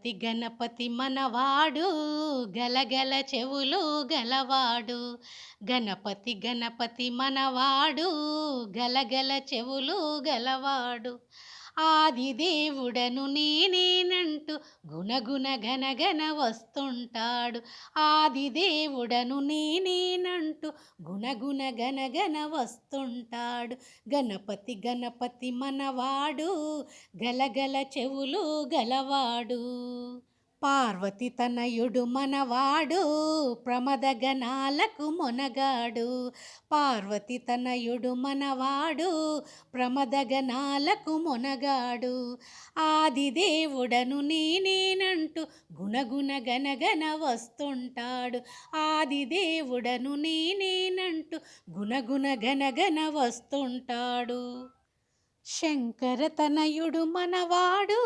గణపతి గణపతి మనవాడు గలగల చెవులు గలవాడు. గణపతి గణపతి మనవాడు గలగల చెవులు గలవాడు. ఆది దేవుడను నేనేనంటూ గుణగుణ గనగన వస్తుంటాడు. ఆది దేవుడను నేనేనంటూ గుణగుణ గనగన వస్తుంటాడు. గణపతి గణపతి మనవాడు గలగల చెవులు గలవాడు. పార్వతి తనయుడు మనవాడు ప్రమదగణాలకు మొనగాడు. పార్వతి తనయుడు మనవాడు ప్రమదగణాలకు మొనగాడు. ఆదిదేవుడను నేనేనంటూ గుణగుణ గనగన వస్తుంటాడు. ఆదిదేవుడను నేనేనంటూ గుణగుణ గనగన వస్తుంటాడు. శంకర తనయుడు మనవాడు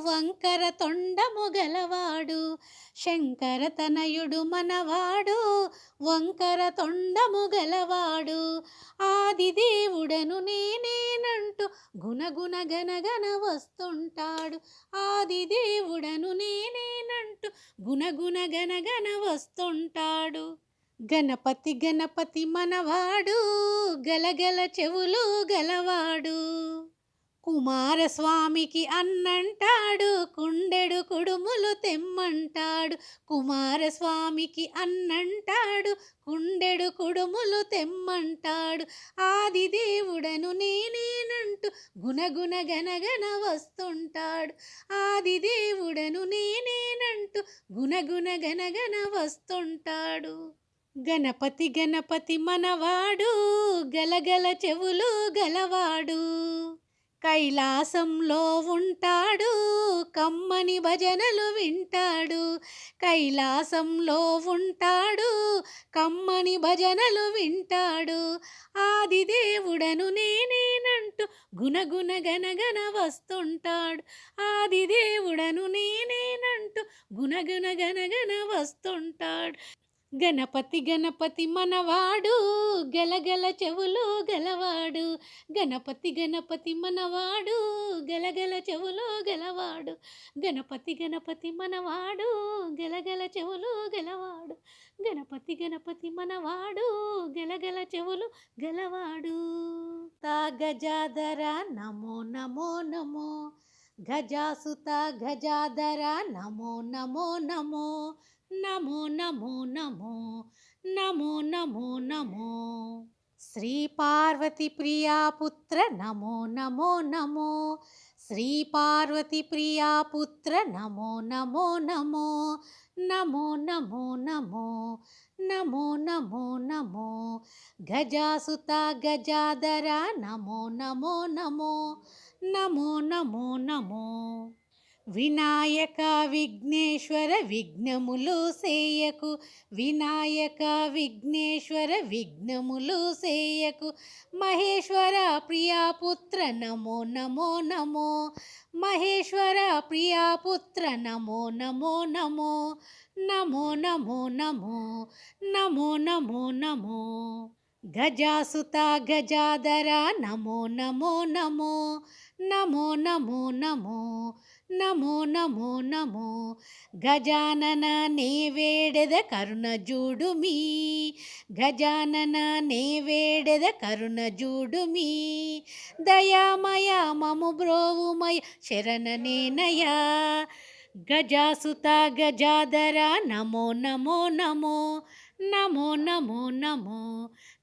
వంకర తొండము గలవాడు శంకర తనయుడు మనవాడు వంకర తొండము గలవాడు ఆదిదేవుడను నేనేనంటూ గుణగుణ గనగన వస్తుంటాడు. ఆదిదేవుడను నేనేనంటూ గుణగుణ గనగన వస్తుంటాడు. గణపతి గణపతి మనవాడు గలగల చెవులు గలవాడు. కుమారస్వామికి అన్నంటాడు కుండెడు కుడుములు తెమ్మంటాడు. కుమారస్వామికి అన్నంటాడు కుండెడు కుడుములు తెమ్మంటాడు. ఆదిదేవుడను నేనేనంటూ గుణగుణ గనగన వస్తుంటాడు. ఆదిదేవుడను నేనేనంటూ గుణగుణ గనగన వస్తుంటాడు. గణపతి గణపతి మనవాడు గలగల చెవులు గలవాడు. కైలాసంలో ఉంటాడు కమ్మని భజనలు వింటాడు. కైలాసంలో ఉంటాడు కమ్మని భజనలు వింటాడు. ఆదిదేవుడను నేనేనంటూ గుణగుణ గనగన వస్తుంటాడు. ఆదిదేవుడను నేనేనంటూ గుణగుణ గనగన వస్తుంటాడు. గణపతి గణపతి మనవాడు గలగల చెవులు గలవాడు. గణపతి గణపతి మనవాడు గలగల చెవులు గలవాడు. గణపతి గణపతి మనవాడు గలగల చెవులు గలవాడు. గణపతి గణపతి మనవాడు గలగల చెవులు గలవాడు. తా గజాధర నమో నమో నమో. గజాసుత గజాధర నమో నమో నమో. నమో నమో నమో నమో నమో నమో శ్రీ పార్వతి ప్రియా పుత్ర నమో నమో నమో శ్రీ పార్వతి ప్రియా పుత్ర నమో నమో నమో నమో నమో నమో నమో నమో నమో గజాసుత గజాధర నమో నమో నమో నమో నమో నమో వినాయక విఘ్నేశ్వర విఘ్నములు సేయకు వినాయక విఘ్నేశ్వర విఘ్నములు సేయకు. మహేశ్వర ప్రియాపుత్ర నమో నమో నమో మహేశ్వర ప్రియాపుత్ర నమో నమో నమో నమో నమో నమో నమో నమో నమో. గజాసుత గజాధర నమో నమో నమో నమో నమో నమో నమో నమో నమో. గజానన నేవేడెద కరుణ జూడుమీ గజానన నేవేడెద కరుణ జూడుమీ దయామయ మము బ్రోవుమయ శరణనేనయా గజాసుత గజాధర నమో నమో నమో. నమో నమో నమో.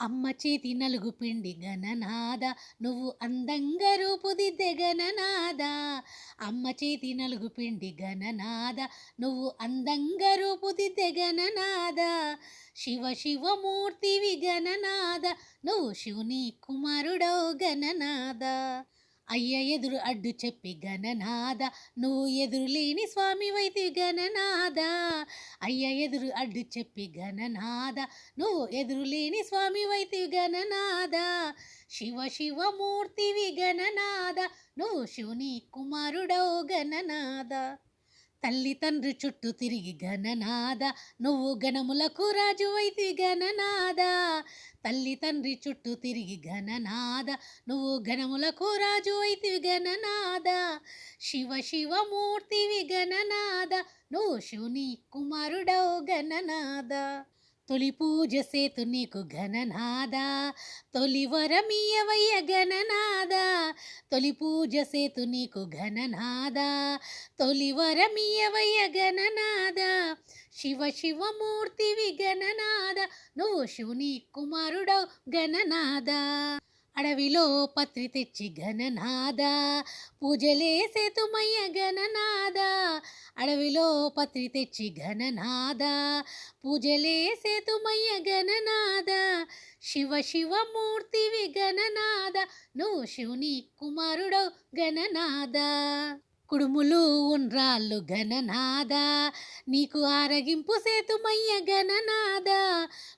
అమ్మ చేతి నలుగు పిండి గణనాద నువ్వు అందంగా రూపుదిద్దే గణనాద అమ్మ చేతి నలుగు పిండి గణనాద నువ్వు అందంగా రూపుదిద్దే గణనాద శివ శివమూర్తివి గణనాద నువ్వు శివుని కుమారుడవు గణనాద అయ్య ఎదురు అడ్డు చెప్పి గణనాద నువ్వు ఎదురు లేని స్వామి వైతి గణనాద అయ్య ఎదురు అడ్డు చెప్పి గణనాద నువ్వు ఎదురు లేని స్వామి వైతి గణనాద శివ శివమూర్తివి గణనాద నువ్వు శివుని కుమారుడవు గణనాద తల్లి తండ్రి చుట్టూ తిరిగి గణనాద నువ్వు గణములకు రాజువైతి గణనాద తల్లి తండ్రి చుట్టూ తిరిగి గణనాద నువ్వు గణములకు రాజువైతి అయితివి గణనాద శివ శివమూర్తివి గణనాద నువ్వు శివుని కుమారుడవు గణనాద తొలి పూజ సేతు నీకు ఘననాద తొలి వరమీయవయ్య ఘననాద తొలి పూజ సేతు నీకు ఘననాద తొలి వరమీయవయ్య ఘననాద శివ శివమూర్తివి గణనాద నువ్వు శివుని కుమారుడవు గణనాద అడవిలో పత్రి తెచ్చి ఘననాద పూజలే సేతుమయ్య ఘననాద. అడవిలో పత్రి తెచ్చి ఘననాద పూజలే సేతుమయ్య ఘననాద. శివ శివమూర్తివి గణనాద నువ్వు శివుని కుమారుడవు గణనాద కుడుములు ఉండ్రాళ్ళు ఘననాద. నీకు ఆరగింపు సేతుమయ్య ఘననాద.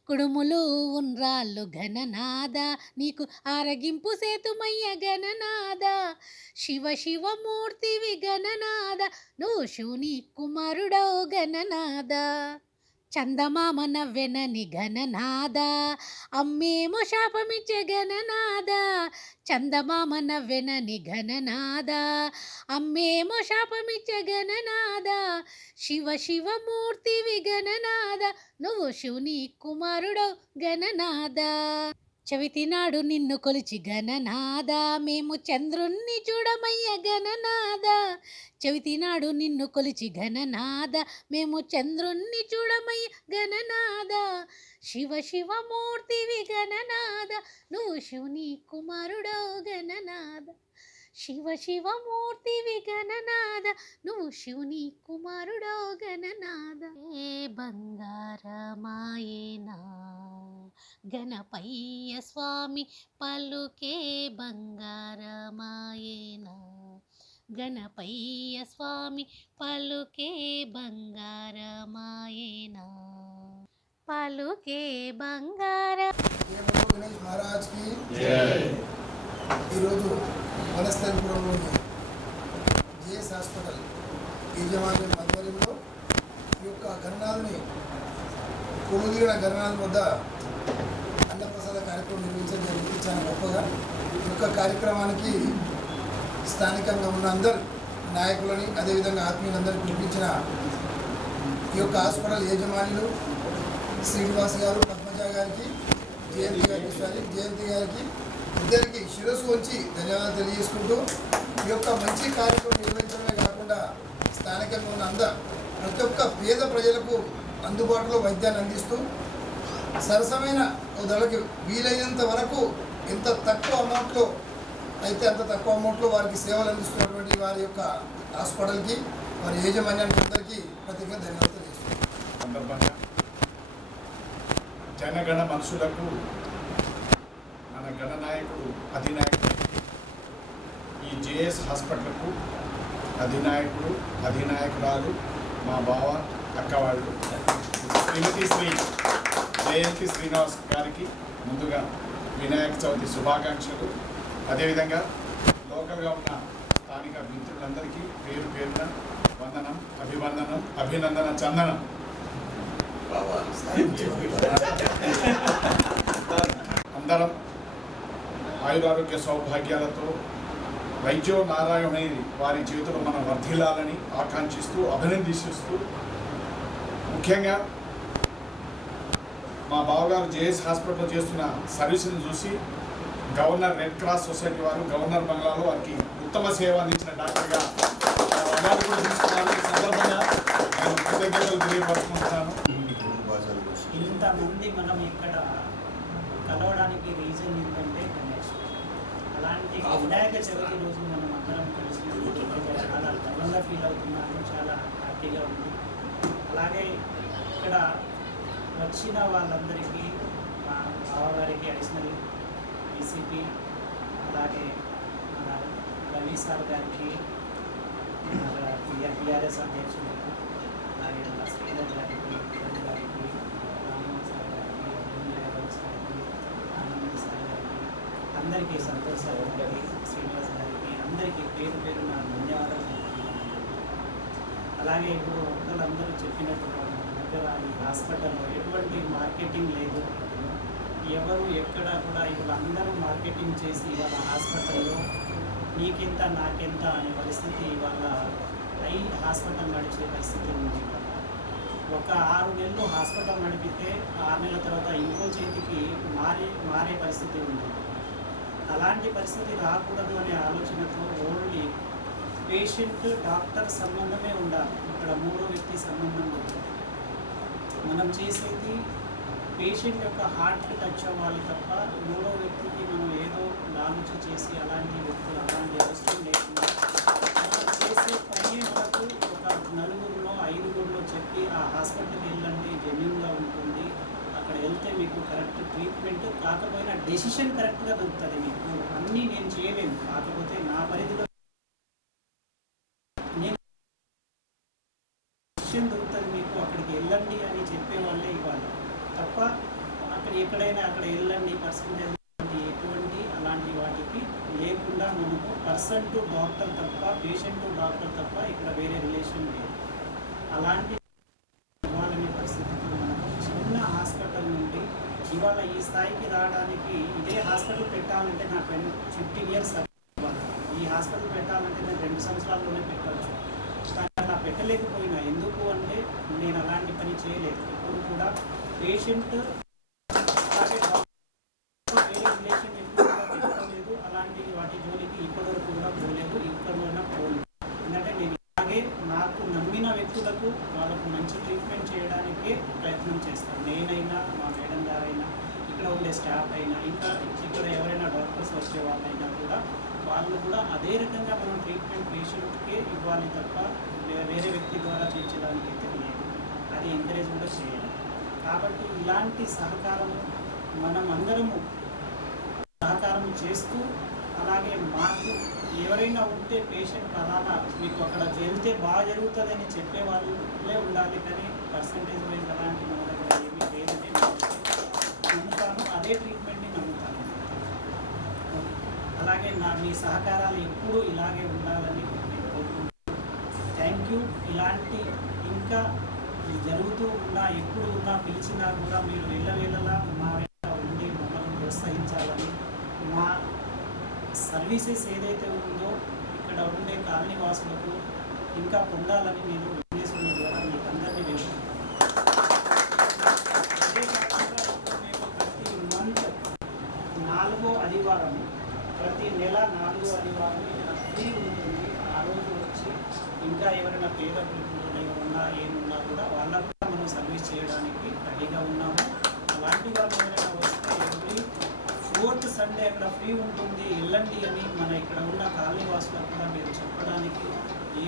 కుడుములు ఉండ్రాళ్ళు ఘననాద. నీకు ఆరగింపు సేతుమయ్య ఘననాద. శివ శివమూర్తివి ఘననాద. నువ్వు శివుని కుమారుడవు ఘననాద. చందమామన వెనని గణనాద అమ్మేమో శాపమిచ్చే గణనాద చందమామన వెనని గణనాద అమ్మేమో శాపమిచ్చే గణనాద శివ శివమూర్తివి గణనాద నువ్వు శివుని కుమారుడు గణనాద చవితి నాడు నిన్ను కొలిచి గణనాద మేము చంద్రుణ్ణి చూడమయ్య గణనాద చవితి నాడు నిన్ను కొలిచి ఘననాద. మేము చంద్రుణ్ణి చూడమై గణనాద శివ శివమూర్తివి గణనాద నువ్వు శివుని కుమారుడో గణనాద శివ శివమూర్తివి గణనాద నువ్వు శివుని కుమారుడో గణనాద ఏ బంగారమాయేనా గణపయ్య స్వామి పలుకే బంగారమాయే గణపయ్య స్వామి పలుకే బంగారమాయేనా? పలుకే బంగార మహారాజ్కి ఈరోజు వనస్థలిపురంలోని జిఎస్ హాస్పిటల్ యజమాని ఆధ్వర్యంలో ఈ యొక్క గణనాథుని కొలుదిగిన గణనాథ్ వద్ద అన్నప్రసాద కార్యక్రమం నిర్వహించడం జరిగింది. చాలా గొప్పగా. ఈ యొక్క కార్యక్రమానికి స్థానికంగా ఉన్న అందరు నాయకులని అదేవిధంగా ఆత్మీయులందరినీ పిలిపించిన ఈ యొక్క హాస్పిటల్ యజమానులు శ్రీనివాస్ గారు పద్మజ గారికి జయంతి గారికి సారీ జయంతి గారికి ఇద్దరికి శిరస్సు ఉంచి ధన్యవాదాలు తెలియజేసుకుంటూ ఈ యొక్క మంచి కార్యక్రమం నిర్వహించడమే కాకుండా స్థానికంగా ఉన్న అందరు ప్రతి ఒక్క పేద ప్రజలకు అందుబాటులో వైద్యాన్ని అందిస్తూ సరసమైన ఓ ధరకి వీలైనంత వరకు ఎంత తక్కువ అమౌంట్లో అయితే అంత తక్కువ అమౌంట్లో వారికి సేవలు అందిస్తున్నటువంటి వారి యొక్క హాస్పిటల్కి వారి యాజమాన్యానికి అందరికీ ప్రత్యేకంగా ధన్యవాదాలు తెలియజేస్తున్నాను. సందర్భంగా జనగణ మనుషులకు మన గణనాయకుడు అధినాయకుడు ఈ జేఎస్ హాస్పిటల్కు అధినాయకుడు అధినాయకురాలు మా బావ అక్కవాళ్ళు శ్రీమతి శ్రీ జయంతి శ్రీనివాస్ గారికి ముందుగా వినాయక చవితి శుభాకాంక్షలు. అదేవిధంగా లోకల్గా ఉన్న స్థానిక మిత్రులందరికీ పేరు పేరున వందనం అభివందనం అభినందన చందనం. అందరం ఆయురారోగ్య సౌభాగ్యాలతో వైద్యో నారాయణి వారి జీవితంలో మనం వర్ధిల్లాలని ఆకాంక్షిస్తూ అభినందిస్తూ ముఖ్యంగా మా బావగారు జేఎస్ హాస్పిటల్లో చేస్తున్న సర్వీసును చూసి గవర్నర్ రెడ్ క్రాస్ సొసైటీ వారు గవర్నర్ బంగ్లాలో వారికి ఉత్తమ సేవ అందించిన డాక్టర్గా అవార్డు కూడా తీసుకున్నారు. ఈ సందర్భంగా నేను కృతజ్ఞతలు తెలియపరుచుకుంటున్నాను. ఇంతమంది మనం ఇక్కడ కలవడానికి రీజన్ ఏంటంటే గణేష్. అలాంటి వినాయక చవితి రోజు మనం అందరం కలిసి చాలా గర్వంగా ఫీల్ అవుతున్నాను చాలా హ్యాపీగా ఉంది. అలాగే ఇక్కడ వచ్చిన వాళ్ళందరికీ మా బావగారికి అడిషనల్ డీసీపీ అలాగే మన రవి సార్ గారికి టీఆర్ఎస్ అధ్యక్షులకు అలాగే మన శ్రీధర్ గారికి రవి గారికి రామ్మోహన్ సార్ గారికి అరుణ్ యాదవ్ సార్కి ఆనంద్ సార్ గారికి అందరికీ సంతోష్ సార్ గారికి శ్రీనివాస్ గారికి అందరికీ పేరు పేరు నా ధన్యవాదాలు చెప్తున్నాను అలాగే ఇప్పుడు ఒకళ్ళందరూ చెప్పినట్టు మన దగ్గర ఈ హాస్పిటల్లో ఎటువంటి మార్కెటింగ్ లేదు. ఎవరు ఎక్కడ కూడా ఇప్పుడు మార్కెటింగ్ చేసి ఇవాళ హాస్పిటల్లో నీకెంత నాకెంత అనే పరిస్థితి ఇవాళ అయి హాస్పిటల్ నడిచే పరిస్థితి ఉంది. ఒక ఆరు నెలలు హాస్పిటల్ నడిపితే ఆరు నెలల తర్వాత ఇంకో చేతికి మారే మారే పరిస్థితి ఉంది. అలాంటి పరిస్థితి రాకూడదు అనే ఆలోచనతో ఓన్లీ పేషెంట్ డాక్టర్ సంబంధమే ఉండాలి. ఇక్కడ మూడో వ్యక్తి సంబంధం ఉంటుంది మనం చేసేది పేషెంట్ యొక్క హార్ట్కి టచ్ అవ్వాలి తప్ప మూడో వ్యక్తికి మనం ఏదో లాంచ్ చేసి అలాంటి వ్యక్తులు అలాంటి అవసరం లేకుండా చేసే పని మనకు ఒక నలుగురిలో ఐదుగురిలో చెప్పి ఆ హాస్పిటల్కి వెళ్ళండి జెన్యున్గా ఉంటుంది. అక్కడ వెళ్తే మీకు కరెక్ట్ ట్రీట్మెంట్ కాకపోయినా డెసిషన్ కరెక్ట్గా దొరుకుతుంది మీకు. అన్నీ నేను చేయలేను. ఆ నా పరిధిలో నేను డెసిషన్ దొరుకుతుంది మీకు అక్కడికి వెళ్ళండి అని చెప్పే వాళ్ళే ఇవ్వాలి తప్ప అక్కడ ఎక్కడైనా అక్కడ వెళ్ళండి పర్సంటేజ్ ఎటువంటి అలాంటి వాటికి లేకుండా మనకు పర్సన్ టు డాక్టర్ తప్ప పేషెంట్ టు డాక్టర్ తప్ప ఇక్కడ వేరే రిలేషన్ లేదు. అలాంటి ఇవ్వాలనే పరిస్థితికి మనకు చిన్న హాస్పిటల్ నుండి ఇవాళ ఈ స్థాయికి రావడానికి ఇదే హాస్పిటల్ పెట్టాలంటే నాకు ఫిఫ్టీన్ ఇయర్స్ ఈ హాస్పిటల్ పెట్టాలంటే నేను రెండు సంవత్సరాల్లోనే పెట్టవచ్చు. కానీ అలా పెట్టలేకపోయినా. ఎందుకు అంటే నేను అలాంటి పని చేయలేదు. ఇప్పుడు కూడా పేషెంట్ అలాగే డాక్టర్ వేరే రిలేషన్ ఎప్పుడు కూడా పెట్టుకోలేదు అలాంటి వాటి జోలికి ఇప్పటివరకు కూడా పోలేదు ఇప్పటివైనా పోలేదు ఎందుకంటే నేను అలాగే నాకు నమ్మిన వ్యక్తులకు వాళ్ళకు మంచి ట్రీట్మెంట్ చేయడానికే ప్రయత్నం చేస్తాను నేనైనా మా మేడం గారైనా ఇక్కడ ఉండే స్టాఫ్ అయినా ఇంకా ఇక్కడ ఎవరైనా డాక్టర్స్ వచ్చే వాళ్ళైనా కూడా వాళ్ళు కూడా అదే రకంగా మనం ట్రీట్మెంట్ పేషెంట్కే ఇవ్వాలి తప్ప వేరే వ్యక్తి ద్వారా చేయించడానికి అయితే లేదు. అది ఎంకరేజ్ కూడా చేయాలి. కాబట్టి ఇలాంటి సహకారం మనం అందరము సహకారం చేస్తూ అలాగే మాకు ఎవరైనా ఉంటే పేషెంట్ అలానా మీకు అక్కడ వెళ్తే బాగా జరుగుతుందని చెప్పే వాళ్ళే ఉండాలి కానీ పర్సంటేజ్ వైజ్ అలాంటి మన దగ్గర ఏమీ లేదని నమ్ముతాను అదే ట్రీట్మెంట్ని నమ్ముతాను అలాగే నా మీ సహకారాలు ఎప్పుడూ ఇలాగే ఉండాలని నేను కోరుకుంటున్నాను. థ్యాంక్ యూ ఇలాంటి ఇంకా జరుగుతూ ఉన్నా ఎప్పుడు ఉన్నా పిలిచినా కూడా మీరు వెళ్ళవేళలా మా వెంట ఉండి మమ్మల్ని ప్రోత్సహించాలని మా సర్వీసెస్ ఏదైతే ఉందో ఇక్కడ ఉండే కాలనీ వాసులకు ఇంకా పొందాలని నేను ఉద్దేశం ద్వారా మీకు అందరినీ వేడుకుంటున్నాను అదే కాకుండా ఇప్పుడు మేము ప్రతి మంత్ నాలుగో ఆదివారం ప్రతి నెల నాలుగో ఆదివారం ఇక్కడ ఫ్రీ ఉంటుంది ఆ రోజు వచ్చి ఇంకా ఎవరైనా పేద పిల్లలు ఉన్నా ఏమున్నా కూడా వాళ్ళకు కూడా మనం సర్వీస్ చేయడానికి రెడీగా ఉన్నాము అలాంటి వాళ్ళు ఎవరైనా వస్తే ఎవ్రీ ఫోర్త్ సండే అక్కడ ఫ్రీ ఉంటుంది వెళ్ళండి అని మన ఇక్కడ ఉన్న కాలనీ వాసులకు కూడా మీరు చెప్పడానికి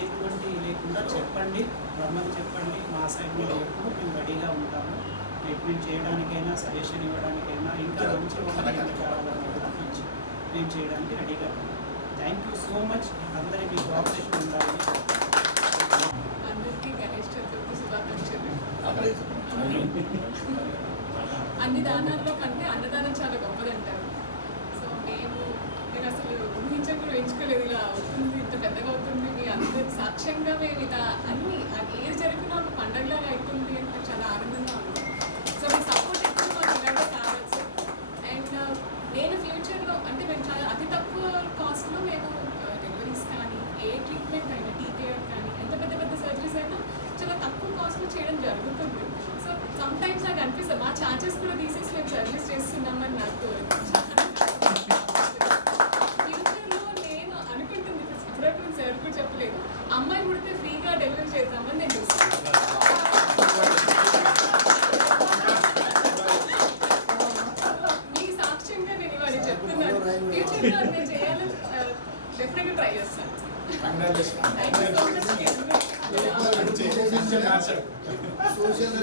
ఎటువంటి లేకుండా చెప్పండి రమ్మని చెప్పండి. మా సైడ్ మీద ఎప్పుడు మేము రెడీగా ఉంటాము. ట్రీట్మెంట్ చేయడానికైనా సజెషన్ ఇవ్వడానికైనా ఇంకా మంచి కావాలన్నా కూడా మేము చేయడానికి రెడీగా ఉన్నాం. థ్యాంక్ యూ సో మచ్ అందరి మీ కోఆపరేషన్ ఉండాలి అందరికీ గణేష్ చతుర్థి శుభాకాంక్షలు. అన్ని దానాల్లో కంటే అన్నదానం చాలా గొప్పదంటారు. మేము నేను అసలు ఊహించకుండా ఎంచుకోలేదు ఇలా అవుతుంది ఇంత పెద్దగా అవుతుంది మీ అందరి సాక్ష్యంగా మేము ఇలా అన్ని అది ఏది జరిగినా ఒక పండగలాగా అవుతుంది అంటే చాలా ఆనందంగా ఉంది సో మీ సపోర్ట్ ఎప్పుడు మాకు ఇలాగే కావచ్చు అండ్ నేను ఫ్యూచర్లో అంటే మేము చాలా అతి తక్కువ కాస్ట్లో మేము డెలివరీస్ కానీ ఏ ట్రీట్మెంట్ అయినా టీకేఆర్ కానీ ఎంత పెద్ద పెద్ద సర్జరీస్ అయినా చాలా తక్కువ కాస్ట్లో చేయడం జరుగుతుంది సో సమ్ టైమ్స్ నాకు అనిపిస్తుంది మా ఛార్జెస్ కూడా తీసేసి మేము సర్వీస్ చేస్తున్నామని నాకు ఫ్యూచర్లో నేను అనుకుంటుంది కూడా చెప్పలేదు. అమ్మాయి పుడితే ఫ్రీగా డెలివరీ చేద్దామని నేను మీ సాక్ష్యంగా నేను ఇవాళ చెప్తున్నాను. ఫ్యూచర్లో నేను చేయాలని డెఫినెట్గా ట్రై చేస్తాను. సోషల్